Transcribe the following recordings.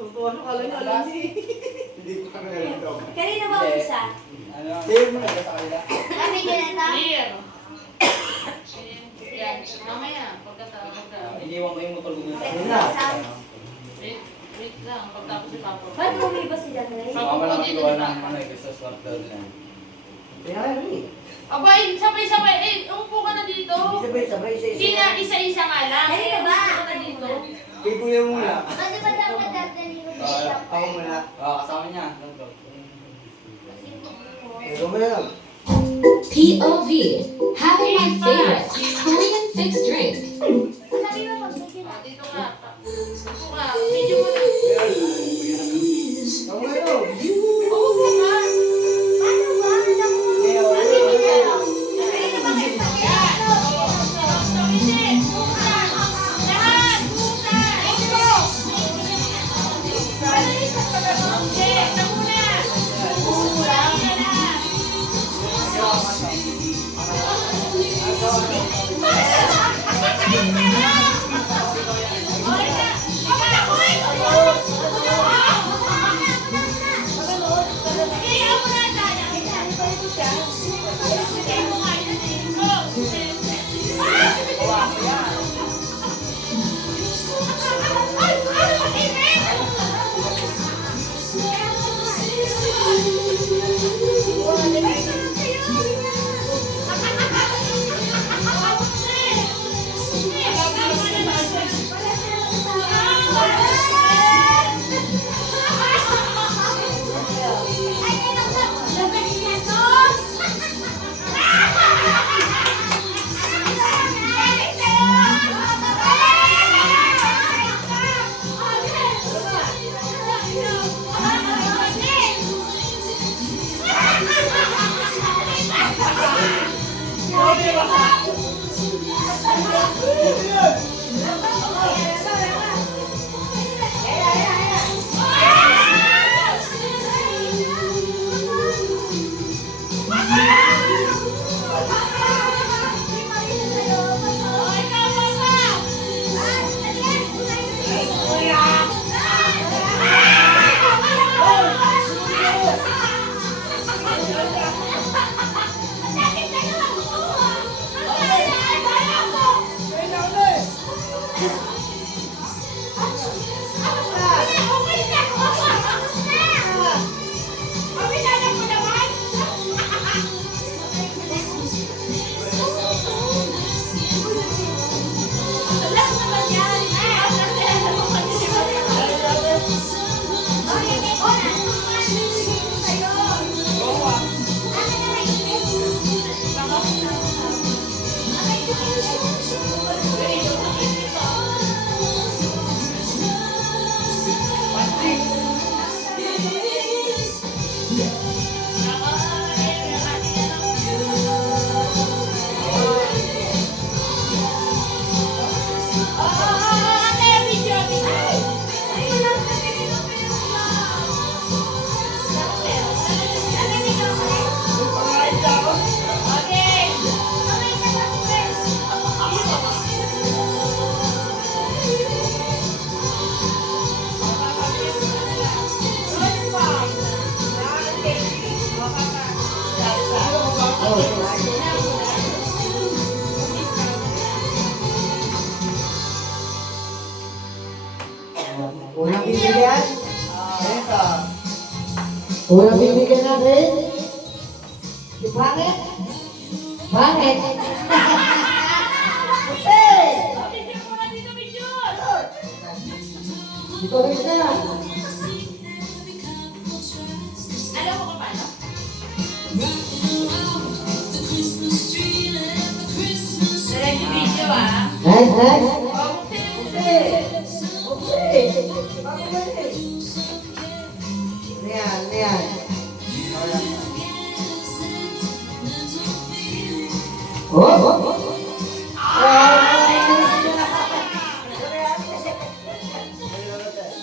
Tutuwa na kala niya alam niya. Hindi ko kami nalito. Kanina ba umpisa? Clear mo na sa kanila. Kami ganito? Clear. Yan. Mamaya, pagkatapos ka. Iniwan ko yung motor ko dito. Ayun na. Wait lang, pagtapos si Papa. Ba't bumi ba sila ngayon? Mama lang kinuha ng ano eh, kasi swap daw nila. Kaya nga eh. Aba, sabay-sabay. Umupo ka na dito. Sabay-sabay Hindi na, isa-isa nga lang. Kanina ba? Umupo ka na dito. Kay kuya muna. Ano ba dapat dadali ko dito? Ako muna. Kasama niya. Ikaw muna lang. POV, having my favorite Korean fixed drink. Sabi mo magbigyan na. Dito ka. Upo ka. Medyo mo na. Ikaw muna. Umupo ka. Ano ba? Kanina ba kayo pa? Yan. So, hindi. Lahat. Okay, ito muna. Yan na. Unang bibigyan? Unang bibigyan natin? Si Pangit? Pangit? Bigyan mo na dito, Bidyon. Dito rin na. Alam mo kung paano? Direct video ah. Next, next. Ayan, ayan. Oh!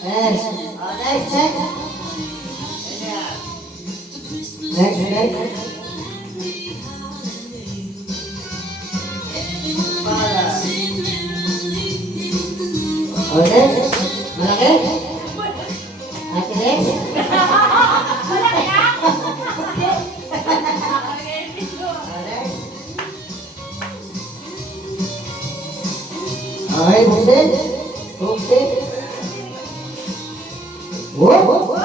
Next. Next, next. Next, next. Okay. Malaki. Oh!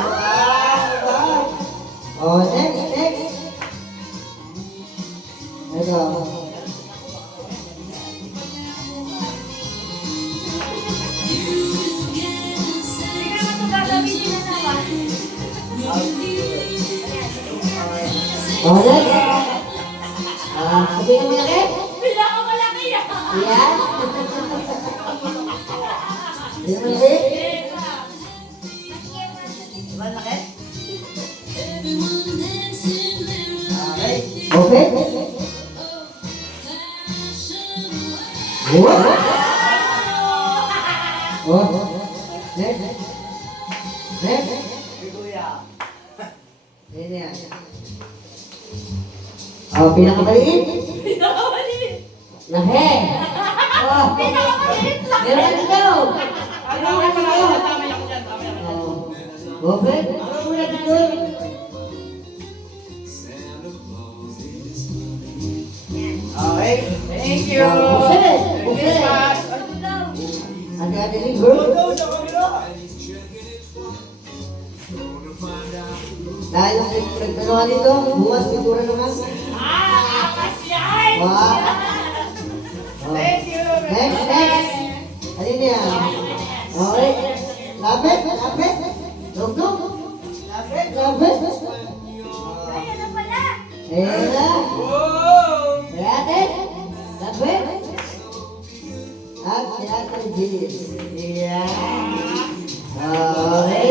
Oh, next, next. Ito. Hindi naman ito gagawin na naman. Oh, next. Sabi kami na rin? Pinakamalaki yan. Yan. Hindi naman rin? Diba laki? Okay. Okay. What? Oh. Next. Next. Si Kuya. Yan yan. Oh, pinakamaliit. Pinakamaliit. Lahe. Oh. Pinakamaliit lang. Meron dito. Ano ako pala? Tama ako dyan. Tama ako. Oh. Okay. Ano muna dito? Okay. Thank you. Buksan. Christmas. Buksan. Ate-ate rin, Go girl. daw sa kabila. Dahil yung nagtanuhan dito, bukas pintura naman. Akas yan. Wow. Thank you. Next, next. Alin yan? Okay. Lapit, lapit. Dugdug. Lapit, lapit. Ay, ano pala? Ayan na. Wow. Ate, lapit. At si Ate Jill. Yan. Okay.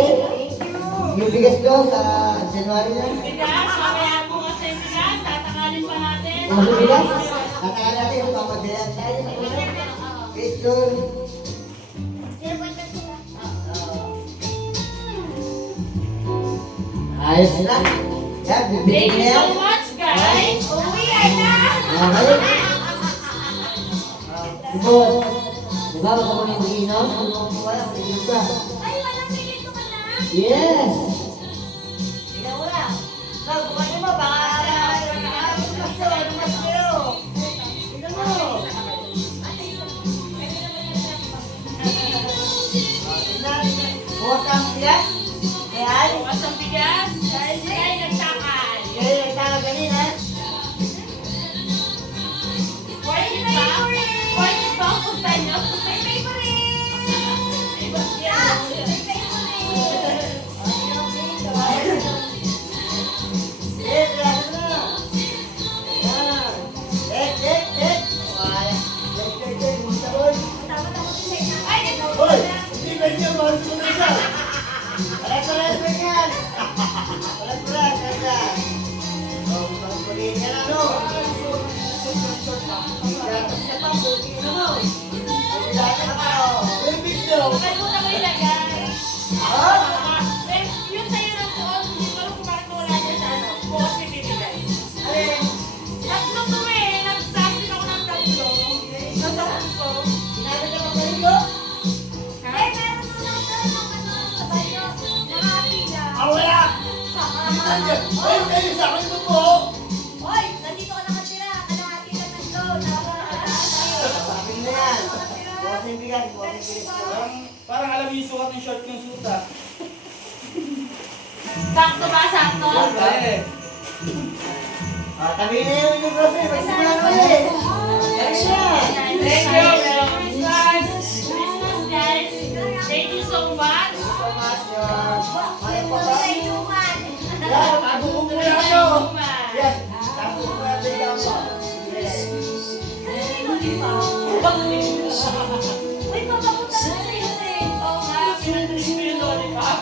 Yung bigas ko sa January na. Bigas, mamaya bukas na yung bigas. Tatakalin pa natin. Ano sa bigas? Tatakan natin yung papagayan tayo sa una. Picture. Sino ba ito sila? Ayos na. Yan, bibigyan Thank na you yan. so much, guys. Uwi, ay na! Okay. Ipon. Diba baka mo yung mag-inom? Wala, mag-inom ka. Ay, walang pilito ka na. Yes. Tingnan mo na. Now, kumain mo. Baka tingnan mo. Tingnan. Bukas ang bigas. Ayan. Bukas ang bigas. Dahil sila ay nagtakal. Kaya nagtaka kanina. Worth it ba? Worth it ba ang punta nyo? May favorite! Ibang yan. Ah, may favorite! Eh, lalo na. Ayan. Tek. Wala. Tek. Musta boy? Tama ako sa sa'yo. Ay, ito! Hoy! Hindi ba niya mahal ko na siya? Pares-pares mo yan. Pares-pares. Ganda. Oh, pagpagin ka na, no? Gatas ka pa, buki na, no? Ay, dati ka pa, oh. May video. Nakalimutan mo ilagay. Yung sa'yo ng suot, hindi ko alam kung bakit wala dyan sa ano. Bukas ibibigay. Alin? Tatlo to eh. Nagsabi ako ng tatlo. Nasa ko. Sinabi ka ba ganito? Eh, meron mo lang doon yung ano, sa bayo. Nakapila. Ah, wala! Nandiyan. Ay, kayo sa akin mo po. Hoy, nandito ka nakatira. Kalahati lang nandun. Nakakalakas tayo. Sabi mo na yan. Bukas yung bigas, bukas yung bigas ko. Parang alam yung sukat ng short yung suit ah. Sakto ba? Sakto? Eh. Tabi na yung grocery. Magsimula na ulit. Tabi na. Thank you. Merry Christmas. Christmas, guys. Thank you so much. So much, may Ito papa. sa inuman. Yan, tago ko muna ako. Yan, tago ko muna ako. Yes. Kanino, di ba? Uy, papapunta na sa iyo eh. Oo nga, pinag-drink ko yung lollipop.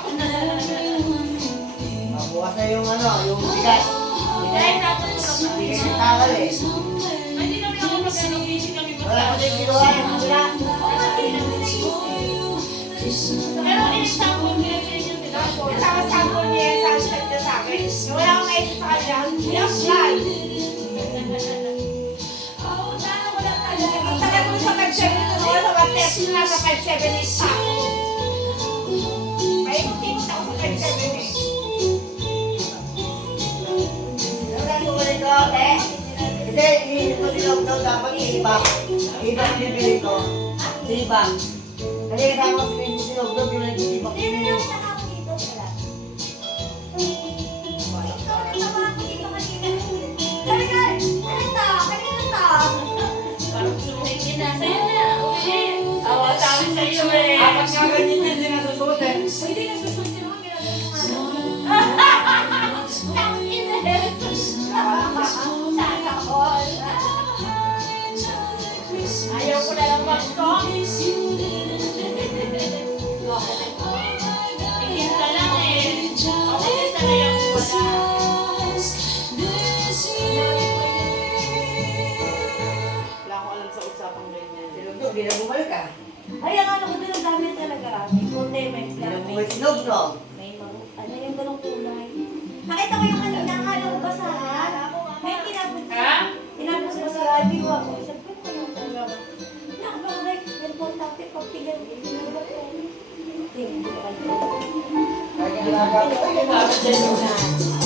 Bukas na yung ano, yung bigas. Dahil natutulog na. Hindi kayo takal eh. Hindi kami ako mag-ano, busy kami Wala ko mag-ano. din kinuha yung kabila. Pero in-example ko yung inyo, di ba? Kasama sample niya yan sa hashtag niya sa akin. Nung wala akong naisip sa kanya, i-apply. Ang tagal ko sa 5-7 ako, sa 1-10 na sa 5-7 pa. May ikot-ikot ako sa 5-7 eh. Ano lang bumalik ko, te? Hindi, ihinip ko sinog daw dapat ibang. Ibang bibili ko. Ibang. Kasi kasama ko sinog daw, yung nag-ibang. Hindi na lang ako dito. Hindi na bumalik ah. Ay, ang ano ko din, ang dami talaga. May puti, may Hindi black, na may bumalik sinog, no? may ano yung ganong kulay. Nakita ko yung kanina, akala ko ba sa may tinapos mo sa radio ako. Sabi ko, ano yung talaga? Nakabalik, may importante, pagtigan. Kaya ginagawa ko. Ay,